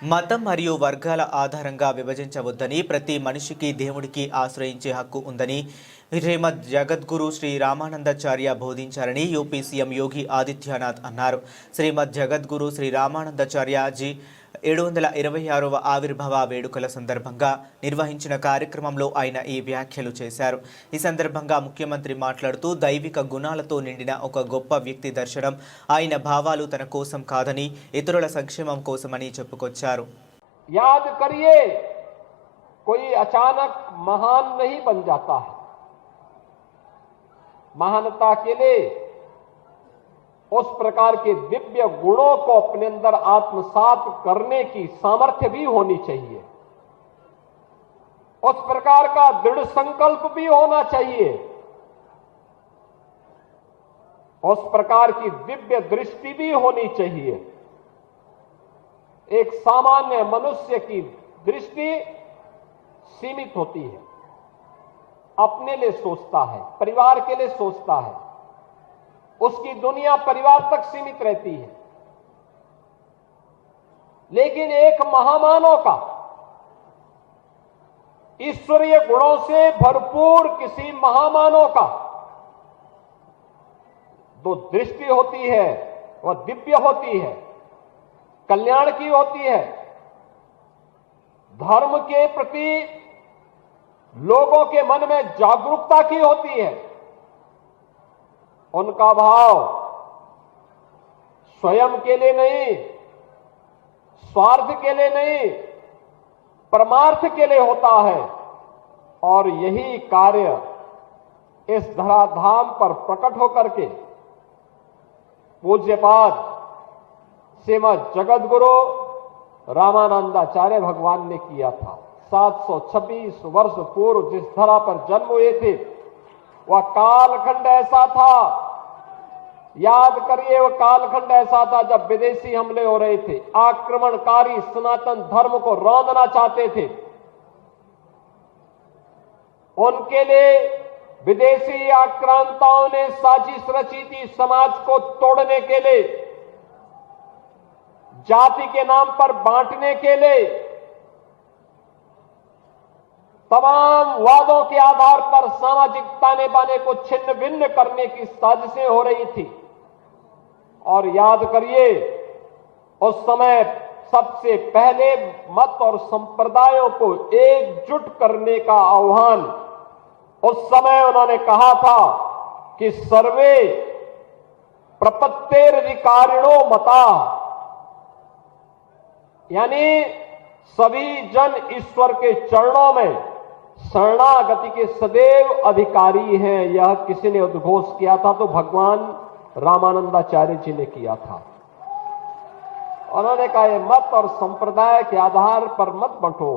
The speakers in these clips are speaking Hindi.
మతం మరియు వర్గాల ఆధారంగా విభజించవద్దని, ప్రతి మనిషికి దేవుడికి ఆశ్రయించే హక్కు ఉందని శ్రీమద్ జగద్గురు శ్రీ రామానందాచార్య బోధించారని యూపీ సీఎం యోగి ఆదిత్యనాథ్ అన్నారు. శ్రీమద్ జగద్గురు శ్రీ రామానందాచార్యజీ 726వ ఆవిర్భావ వేడుకల సందర్భంగా నిర్వహించిన కార్యక్రమంలో ఆయన ఈ వ్యాఖ్యలు చేశారు. ఈ సందర్భంగా ముఖ్యమంత్రి మాట్లాడుతూ దైవిక గుణాలతో నిండిన ఒక గొప్ప వ్యక్తి దర్శనం ఆయన భావాలు తన కోసం కాదని ఇతరుల సంక్షేమం కోసమని చెప్పుకొచ్చారు. याद करिए, कोई अचानक महान नहीं बन जाता है। महानता के लिए उस प्रकार के दिव्य गुणों को अपने अंदर आत्मसात करने की सामर्थ्य भी होनी चाहिए। उस प्रकार का दृढ़ संकल्प भी होना चाहिए। उस प्रकार की दिव्य दृष्टि भी होनी चाहिए। एक सामान्य मनुष्य की दृष्टि सीमित होती है, अपने लिए सोचता है, परिवार के लिए सोचता है, उसकी दुनिया परिवार तक सीमित रहती है। लेकिन एक महामानव का ईश्वरीय गुणों से भरपूर किसी महामानव का जो दृष्टि होती है वह दिव्य होती है, कल्याण की होती है। धर्म के प्रति लोगों के मन में जागरूकता की होती है। उनका भाव स्वयं के लिए नहीं, स्वार्थ के लिए नहीं, परमार्थ के लिए होता है। और यही कार्य इस धराधाम पर प्रकट होकर के पूज्यपाद श्रीमद जगद्गुरु रामानंदाचार्य भगवान ने किया था। 726 वर्ष पूर्व जिस धरा पर जन्म हुए थे वह कालखंड ऐसा था, याद करिए, वह कालखंड ऐसा था जब विदेशी हमले हो रहे थे, आक्रमणकारी सनातन धर्म को रौंदना चाहते थे। उनके लिए विदेशी आक्रांताओं ने साजिश रची थी समाज को तोड़ने के लिए, जाति के नाम पर बांटने के लिए। तमाम वादों के आधार पर सामाजिक ताने बाने को छिन्न भिन्न करने की साजिशें हो रही थी। और याद करिए, उस समय सबसे पहले मत और संप्रदायों को एकजुट करने का आह्वान उस समय उन्होंने कहा था कि सर्वे प्रपत्तेरधिकारिणो मता, यानी सभी जन ईश्वर के चरणों में शरणागति के सदैव अधिकारी हैं। यह किसी ने उद्घोष किया था तो भगवान रामानंदाचार्य जी ने किया था। उन्होंने कहा, ये मत और संप्रदाय के आधार पर मत बंटो।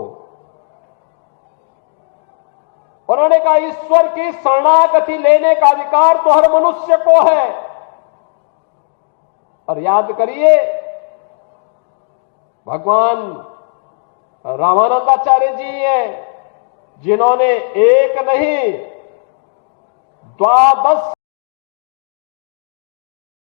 उन्होंने कहा, ईश्वर की शरणागति लेने का अधिकार तो हर मनुष्य को है। और याद करिए, भगवान रामानंदाचार्य जी हैं जिन्होंने एक नहीं 12